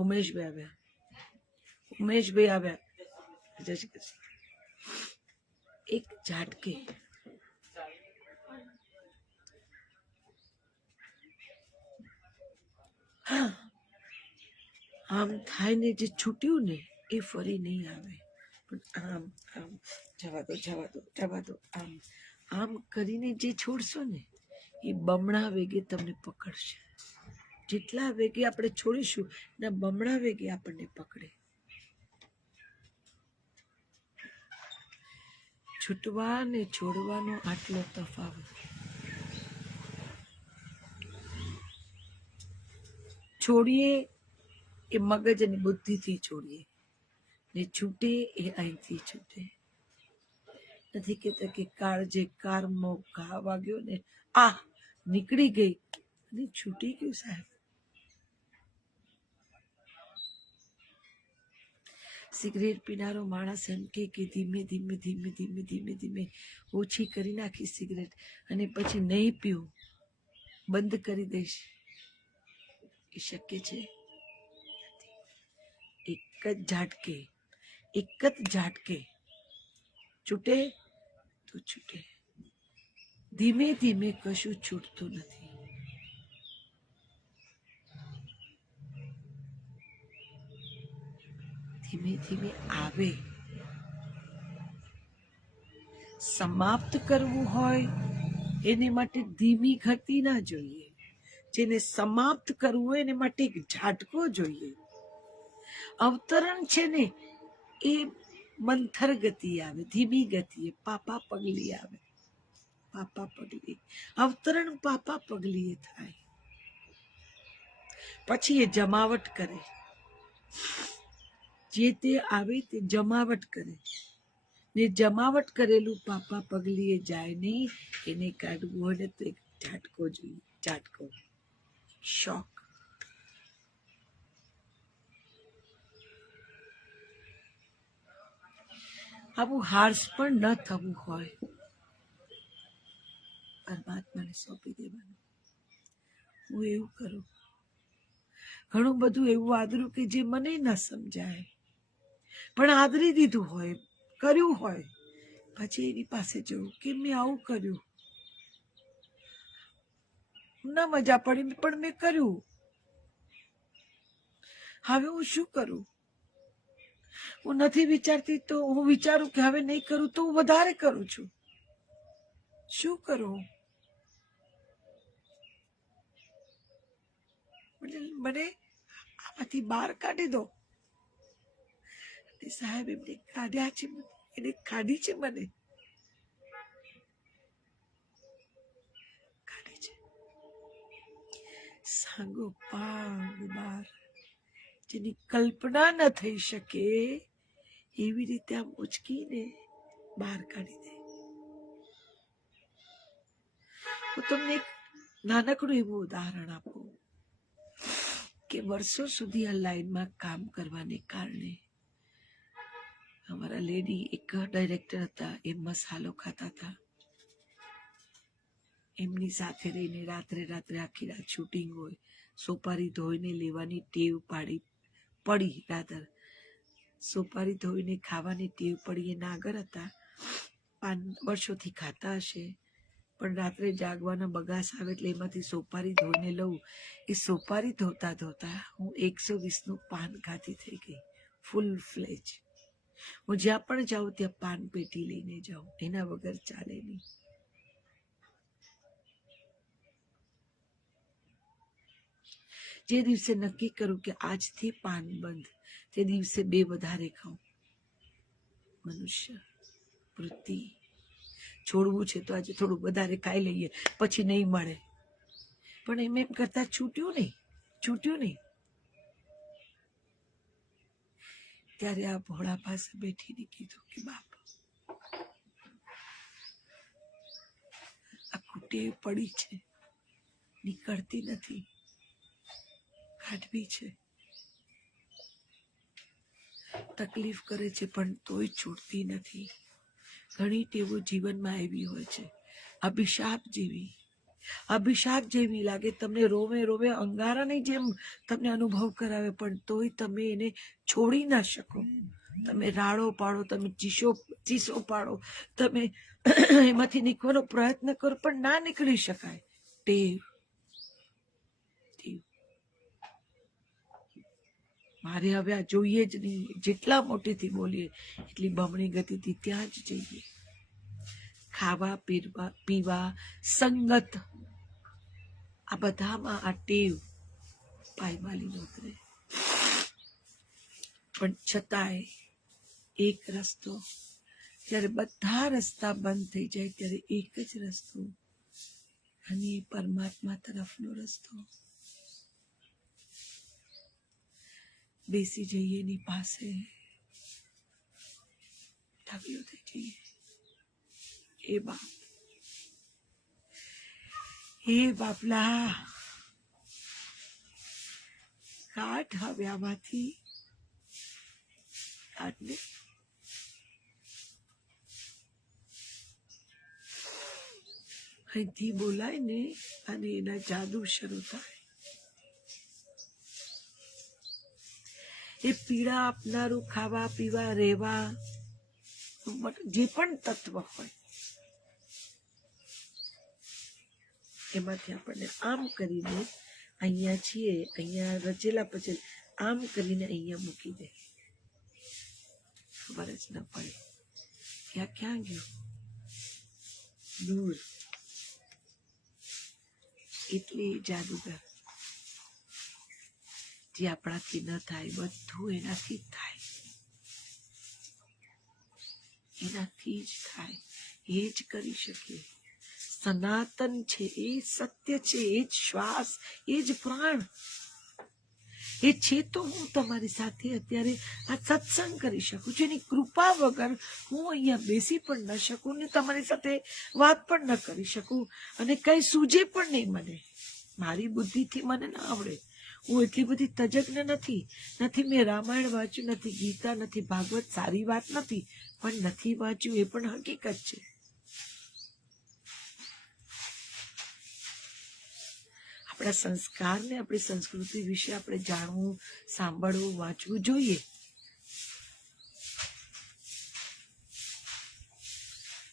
ઉમેશભાઈ આવ્યા, ઉમેશભાઈ આવ્યા. જય શ્રી કૃષ્ણ. એક ઝાટકે આમ થાય ને જે છૂટ્યું ને એ ફરી નહીં આવે. પણ આમ આમ જવા દો, જવા દો, જવા દો, આમ આમ કરીને જે છોડશો ને એ બમણા વેગે તમને પકડશે. જેટલા વેગે આપણે છોડીશું એના બમણા વેગે આપણને પકડે. છૂટવા ને છોડવાનો આટલો તફાવત. છોડીએ એ મગજ અને બુદ્ધિથી છોડીએ ને છૂટે એ અહીંથી છૂટે. નથી કહેતા કે કાળજે કારમો ઘા વાગ્યો ને આ નીકળી ગઈ અને છૂટી ગયું. સાહેબ, સિગરેટ પીનારો માણસ એમ કે ધીમે ધીમે ધીમે ધીમે ધીમે ધીમે ઓછી કરી નાખી સિગરેટ અને પછી નહીં પીવું, બંધ કરી દઈશ, એ શક્ય છે? એક જ ઝાટકે, એક જ ઝાટકે છૂટે તો છૂટે. ધીમે ધીમે કશું છૂટતું નથી. ધીમે ધીમે આવે. સમાપ્ત કરવું હોય એને માટે ધીમી ગતિ ના જોઈએ. જેને સમાપ્ત કરવું હોય એને માટે એક ઝાટકો જોઈએ. અવતરણ છે ને એ મંથર ગતિ આવે, ધીમી ગતિએ પાપા પગલી આવે, પાપા પગલી. અવતરણ પાપા પગલીએ થાય. પછી એ જમાવટ કરે, જે તે આવે તે જમાવટ કરે ને જમાવટ કરેલું પાપા પગલીએ જાય નહીં. એને કાઢવું હોય તો એક ઝાટકો જોઈએ, ઝાટકો, શોક. આવું હાર્શ પણ ન થવું હોય, પરમાત્માને સોંપી દેવાનું. હું એવું કરું. ઘણું બધું એવું આદર્યું કે જે મને ન સમજાય, પણ આદરી દીધું હોય, કર્યું હોય. પછી એની પાસે જવું કે મેં આવું કર્યું, ના મજા પડી પણ મેં કર્યું, હવે હું શું કરું? હું નથી વિચારતી તો હું વિચારું કે હવે નહીં કરું તો હું વધારે કરું છું. શું કરું? મને આમાંથી બહાર કાઢી દો. સાહેબ એમને કાઢ્યા છે, એને કાઢી છે, મને કાઢી છે. સાંગો પાંગ બાર જેની કલ્પના ન થઈ શકે એવી રીતે આમ ઉચકીને બહાર કાઢી દે. હું તમને એક નાનકડું એવું ઉદાહરણ આપું કે વર્ષો સુધી આ લાઈનમાં કામ કરવાને કારણે અમારા લેડી એક ડાયરેક્ટર હતા, એ મસાલો ખાતા હતા. એમની સાથે રહીને રાત્રે આખી રાત શૂટિંગ હોય, સોપારી ધોઈને લેવાની ટેવ પડી રાધર સોપારી ધોઈને ખાવાની ટેવ પડી. એ નાગર હતા, 5 વર્ષોથી ખાતા હશે, પણ રાત્રે જાગવાના બગાસ આવે એટલે એમાંથી સોપારી ધોઈને લઉં. એ સોપારી ધોતા ધોતા હું 120નું પાન ખાતી થઈ ગઈ, ફૂલ ફ્લેજ. હું જ્યાં પણ જાઉં ત્યાં પાન પેટી લઈને જાઉં, એના વગર ચાલે નહીં. જે દિવસે નક્કી કરું કે આજથી પાન બંધ, તે દિવસે 2 વધારે ખાઉં. મનુષ્ય વૃત્તિ. છોડવું છે તો આજે થોડું વધારે ખાઈ લઈએ, પછી નહીં મળે. પણ એમ કરતા છૂટ્યું નહીં. ત્યારે આ ભોળા પાસે બેઠીને કીધું કે બાપ, આ કુટેવ પડી છે, નીકળતી નથી, કાઢવી છે, તકલીફ કરે છે પણ તોય છૂટતી નથી. ઘણી ટેવો જીવનમાં એવી હોય છે, અભિશાપ જેવી લાગે તમને, રોવે અંગારાની જેમ તમને અનુભવ કરાવે, પણ તોય તમે એને છોડી ના શકો. તમે રાડો પાડો, તમે ચીસો પાડો, તમે એમાંથી નીકળવાનો પ્રયત્ન કરો, પણ ના નીકળી શકાય. ટેવ. મારે હવે આ જોઈએ જ નહીં. જેટલા મોટેથી બોલીએ એટલી બમણી ગતિથી ત્યાં જ જઈએ. ખાવા પીવા સંગત, આ બધામાં આ ટેવ પાયમાલી નોતરે. પણ છતાંય એક રસ્તો, જ્યારે બધા રસ્તા બંધ થઈ જાય ત્યારે એક જ રસ્તો, અને એ પરમાત્મા તરફનો રસ્તો. બેસી જઈએ એની પાસે, ઢગલો થઈ જઈએ. એ બાપલા, કાઢ હવે આમાંથી, કાઢને. અહીંથી બોલાય ને અને એના જાદુ શરૂ થાય. એ પીડા આપનારું ખાવા પીવા રહેવા જે પણ તત્વ હોય એમાંથી આપણને આમ કરીને અહીંયા છીએ, અહીંયા રચેલા પછી આમ કરીને અહીંયા મૂકી દે, ખબર જ ન પડે ક્યાં ગયું, દૂર. એટલી જાદુગર જે આપણાથી ન થાય, બધું એનાથી જ થાય, એનાથી જ થાય, એ જ કરી શકે. સનાતન છે, એ સત્ય છે, એ જ શ્વાસ, એ જ પ્રાણ, એ છે તો હું તમારી સાથે અત્યારે આ સત્સંગ કરી શકું છું. એની કૃપા વગર હું અહીંયા બેસી પણ ન શકું ને તમારી સાથે વાત પણ ન કરી શકું, અને કઈ સૂજે પણ નહીં મને. મારી બુદ્ધિથી મને ના આવડે. હું એટલી બધી તજજ્ઞ નથી. મેં રામાયણ વાંચ્યું નથી, ગીતા નથી, ભાગવત સારી વાત નથી, પણ નથી વાંચ્યું એ પણ હકીકત છે. આપણા સંસ્કારને, આપણી સંસ્કૃતિ વિશે આપણે જાણવું, સાંભળવું, વાંચવું જોઈએ.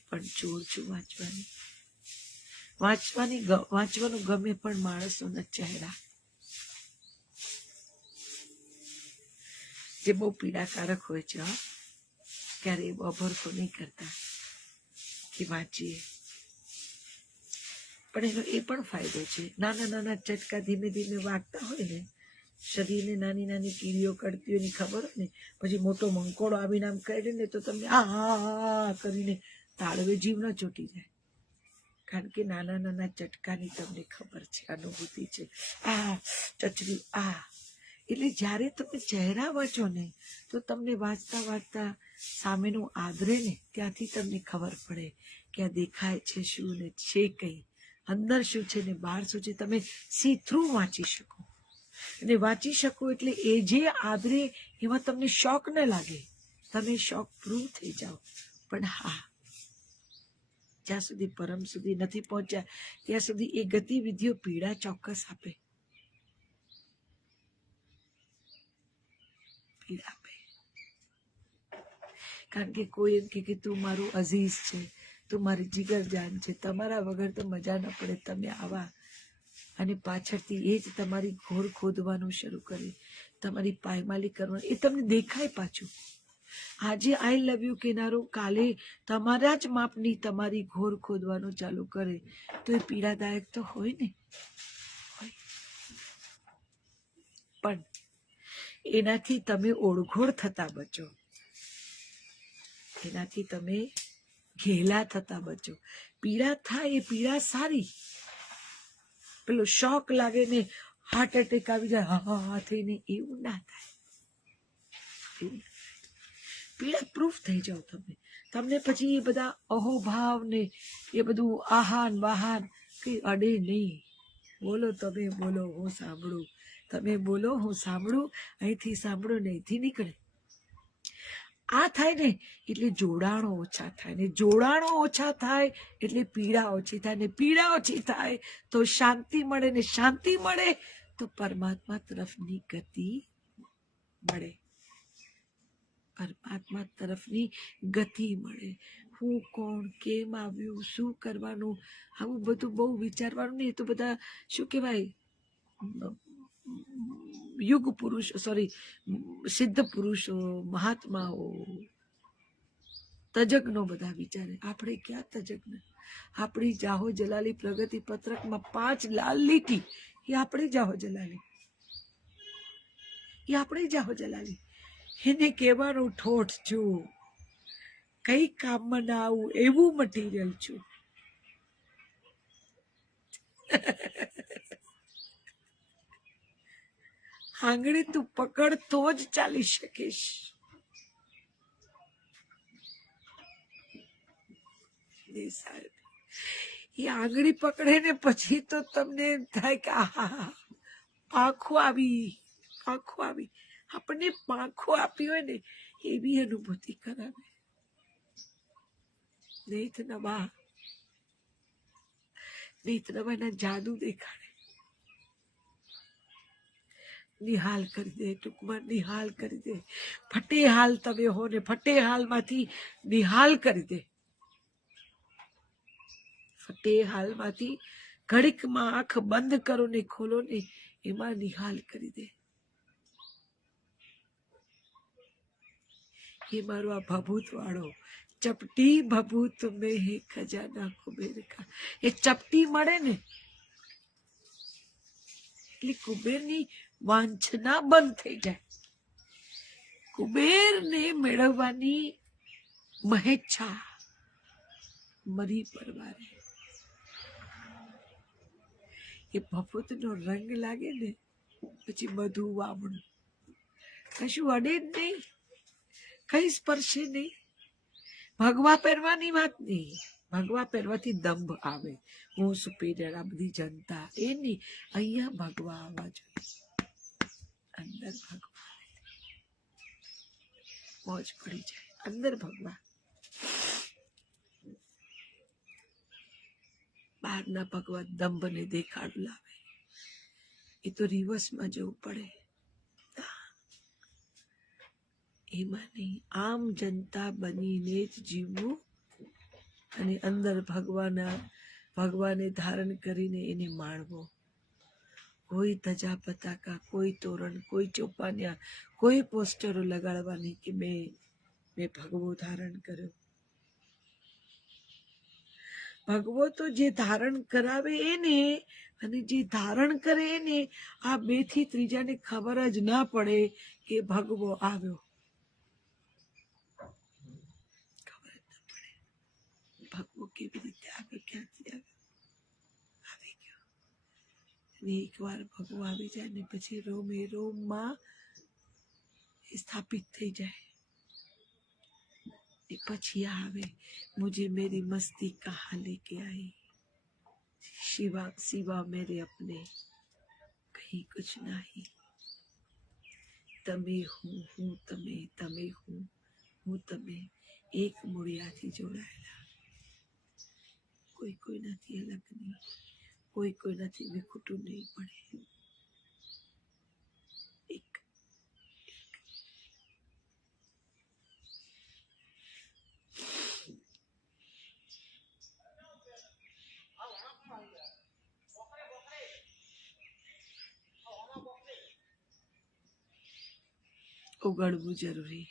પણ ચોર છું વાંચવાનું ગમે, પણ માણસોના ચહેરા જે બહુ પીડાકારક હોય છે. ક્યારે અભરખો નહીં કરતા કે વાંચીએ, પણ એનો એ પણ ફાયદો છે. નાના ચટકા ધીમે ધીમે વાગતા હોય ને, શરીરને નાની કીડીઓ કરતી હોય ની ખબર હોય ને, પછી મોટો મંકોડો આવીને આમ કરે ને તો તમને આ કરીને તાળવે જીવ ન ચોટી જાય. કારણ કે નાના ચટકાની તમને ખબર છે, અનુભૂતિ છે. ચચરી એટલે જ્યારે તમે ચહેરા વાંચો ને તો તમને વાંચતા સામેનું આદરે ને ત્યાંથી તમને ખબર પડે કે આ દેખાય છે શું ને છે કઈ, અંદર શું છે ને બહાર શું છે. તમે સી થ્રુ વાંચી શકો, અને વાંચી શકો એટલે એ જે આદરે એમાં તમને શોક ન લાગે, તમે શોક પ્રૂવ થઈ જાઓ. પણ જ્યાં સુધી પરમ સુધી નથી પહોંચ્યા ત્યાં સુધી એ ગતિવિધિઓ પીડા ચોક્કસ આપે, પીડા આપે. કારણ કે કોઈ એમ કે તું મારું અઝીઝ છે, તું મારી જીગરજાન છે, તમારા વગર તો મજા ન પડે, તમે આવા. અને પાછળથી એ જ તમારી ઘોર ખોદવાનું શરૂ કરે, તમારી પાયમાલી કરવાનું, એ તમને દેખાય પાછું. આજે આઈ લવ યુ કેનારો કાલે તમારા જ માપની તમારી ઘોર ખોદવાનું ચાલુ કરે, તો એ પીડાદાયક તો હોય ને. પણ એનાથી તમે ઓળઘોળ થતા બચો, એનાથી તમે ઘેલા થતા બચો. પીડા થાય એ પીડા સારી. પેલો શોક લાગે ને હાર્ટ એટેક આવી જાય હા હા થઈને, એવું ના થાય. પીડા પ્રૂફ થઈ જાવ તમે. તમને પછી એ બધા અહોભાવ ને એ બધું આહાન વાહાન કઈ અડે નહીં. બોલો તમે બોલો હું સાંભળું, તમે બોલો હું સાંભળું, અહીંથી સાંભળો ને અહીંથી નીકળે. આ થાય ને એટલે જોડાણો ઓછા થાય, ને જોડાણો ઓછા થાય એટલે પીડા ઓછી થાય, ને પીડા ઓછી થાય તો શાંતિ મળે, ને શાંતિ મળે તો પરમાત્મા તરફની ગતિ મળે, પરમાત્મા તરફની ગતિ મળે. હું કોણ, કેમ આવ્યું, શું કરવાનું, આવું બધું બહુ વિચારવાનું નહીં. એ તો બધા શું કહેવાય યુગ પુરુષ, સોરી સિદ્ધ પુરુષો, મહાત્માઓ, તજજ્ઞો બધા વિચારે. આપણે ક્યાં તજજ્ઞ? આપણી જાહો જલાલી પ્રગતિ પત્રકમાં 5 લાલ લીટી એ આપણે જાહો જલાલી, એ આપણે જાહો જલાલી. એને કહેવાનું ઠોઠ છું, કઈ કામમાં ના આવું એવું મટીરિયલ છું. આંગળી તું પકડ તો જ ચાલી શકીશ. એ આંગળી પકડે ને પછી તો તમને એમ થાય કે આહા પાંખો આવી, પાંખો આવી. આપણને પાંખો આપી હોય ને એવી અનુભૂતિ કરાવે. નેત નવા એના જાદુ દેખાડે, નિહાલ કરી દે. ટૂંકમાં નિહાલ કરી દે. ફટે હાલ તમે હો ને ફટે હાલ માંથી નિહાલ કરી દે. ફટે હાલ માંથી ઘડીકમાં આંખ બંધ કરો ને ખોલો ને એમાં નિહાલ કરી દે. એ મારો આ ભભૂત વાળો ચપટી ભભૂત મેં હે ખજાના કુબેર કા. એ ચપટી મળે ને એટલે કુબેરની વાંછના બંધ થઈ જાય. કુબેરને મેળવવાની મહેચ્છા મરી પરવારે. એ ભભૂતનો રંગ લાગે ને પછી બધું વામણું, કશું અડે જ નહીં, કઈ સ્પર્શે નહીં. ભગવા પહેરવાની વાત નહીં, ભગવા પહેરવાથી દંભ આવે, હું સુપીરિયર, આ બધી જનતા એ નહીં. અહીંયા ભગવા આવવા જોઈએ, અંદર ભગવા મોજ પડી જાય, અંદર ભગવા. બહારના ભગવા દંભ ને દેખાડું લાવે, એ તો રિવર્સમાં જવું પડે. એમાં નહીં, આમ જનતા બનીને જ જીવવું અને અંદર ભગવાને ધારણ કરીને એને માણવો. કોઈ ધજા પતાકા, કોઈ તોરણ, કોઈ ચોપાનિયા, કોઈ પોસ્ટરો લગાડવાની કે મેં ભગવો ધારણ કર્યો. ભગવો તો જે ધારણ કરાવે એને, અને જે ધારણ કરે એને. આ 2 થી 3 ને ખબર જ ના પડે કે ભગવો આવ્યો, ખબર જ ના પડે ભગવો કેવી રીતે આવ્યો, ક્યાંથી આવ્યો, આવી ગયો. અને એકવાર ભગવો આવી જાય ને પછી રોમે રોમમાં સ્થાપિત થઈ જાય. એ પછી આવે મુझे मेरी मस्ती कहाँ लेके आई, सिवा मेरे अपने कहीं कुछ नहीं. તમે હું તમે, તમે હું તમે, એક મૂળિયાથી જોડાયેલા. કોઈ કોઈનાથી અલગ નહીં, કોઈ કોઈનાથી વિખૂટું નહીં પડે. એક ઓગળવું જરૂરી.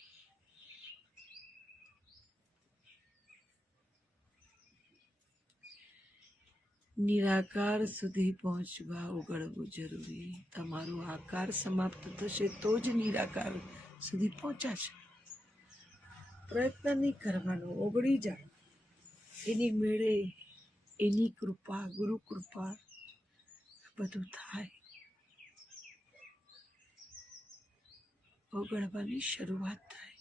નિરાકાર સુધી પહોંચવા ઓગળવું જરૂરી. તમારો આકાર સમાપ્ત થશે તો જ નિરાકાર સુધી પહોંચાશે. પ્રયત્ન નહીં કરવાનો, ઓગળી જાય. એની મેળે એની કૃપા, ગુરુ કૃપા બધું થાય. ઓગળવાની શરૂઆત થાય.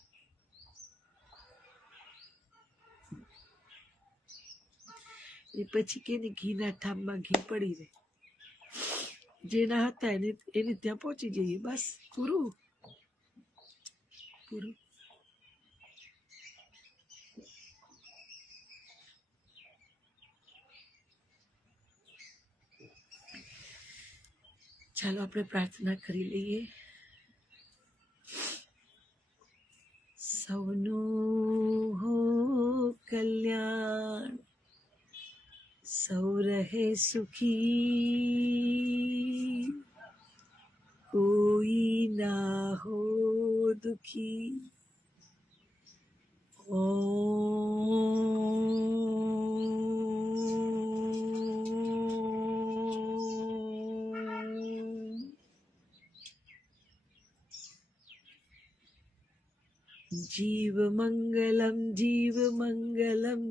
એ પછી કે ઘીના ઠામમાં ઘી પડી રહે. જેના હતા એને ત્યાં પહોંચી જઈએ, બસ પૂરું પૂરું. ચાલો આપણે પ્રાર્થના કરી લઈએ. સૌનું હો કલ્યાણ, સૌ રહે સુખી, કોઈ ના હો દુખી. जीव मंगलम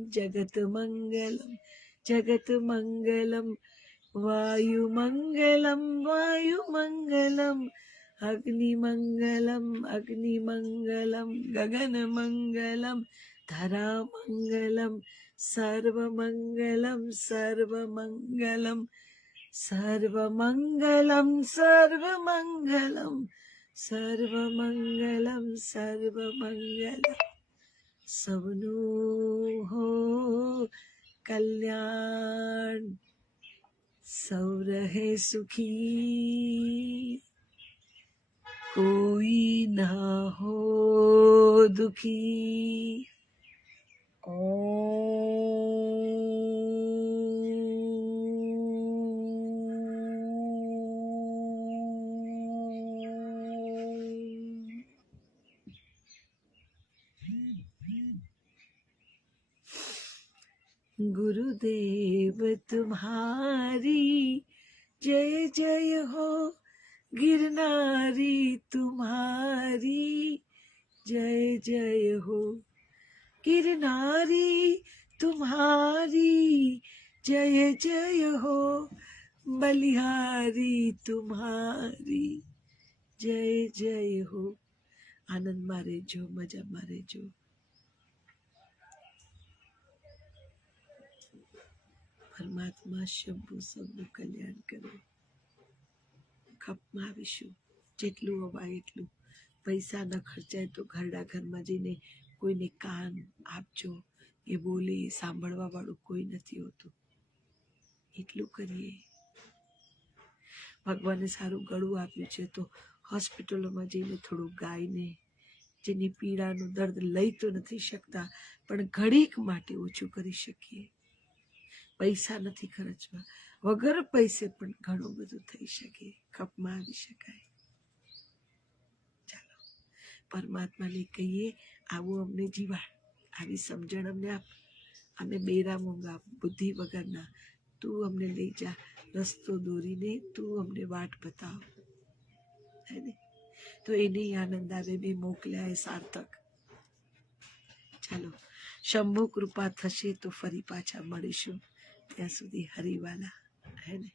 जगत मंगलम वायु मंगलम अग्नि मंगलम गगन मंगलम धरा मंगलम सर्व मंगलम સૌનું હો કલ્યાણ, સૌ રહે સુખી, કોઈ ના હો દુખી. गुरुदेव तुम्हारी जय जय हो, गिरनारी तुम्हारी जय जय हो, गिरनारी तुम्हारी जय जय हो, बलिहारी तुम्हारी जय जय हो. आनंद मारे जो, मजा मारे जो. પરમાત્મા શંભુ સૌનું કલ્યાણ કરે. ખપમાં આવીશું, જેટલું અવાય એટલું. પૈસા ન ખર્ચાય તો ઘરડા ઘરમાં જઈને કોઈને કાન આપજો. એ બોલે સાંભળવા વાળું કોઈ નથી હોતું. એટલું કરીએ. ભગવાને સારું ગળું આપ્યું છે તો હોસ્પિટલોમાં જઈને થોડું ગાઈને, જેની પીડાનું દર્દ લઈ તો નથી શકતા પણ ઘડીક માટે ઓછું કરી શકીએ. પૈસા નથી ખર્ચવા, વગર પૈસે પણ ઘણું બધું થઈ શકે. કપમાં આવી શકાય. ચાલો પરમાત્માને કહીએ, આવું અમને જીવા, આવી સમજણ અમને આપ. અમે બેરા મૂંગા બુદ્ધિ વગરના, તું અમને લઈ જા રસ્તો દોરીને, તું અમને વાટ બતાવ. હે ને? તો એને આનંદ આવે. બે મોકલ્યા એ સાર્થક. ચાલો શંભુ કૃપા થશે તો ફરી પાછા મળીશું. ત્યાં સુધી હરિવાલા. હે ને?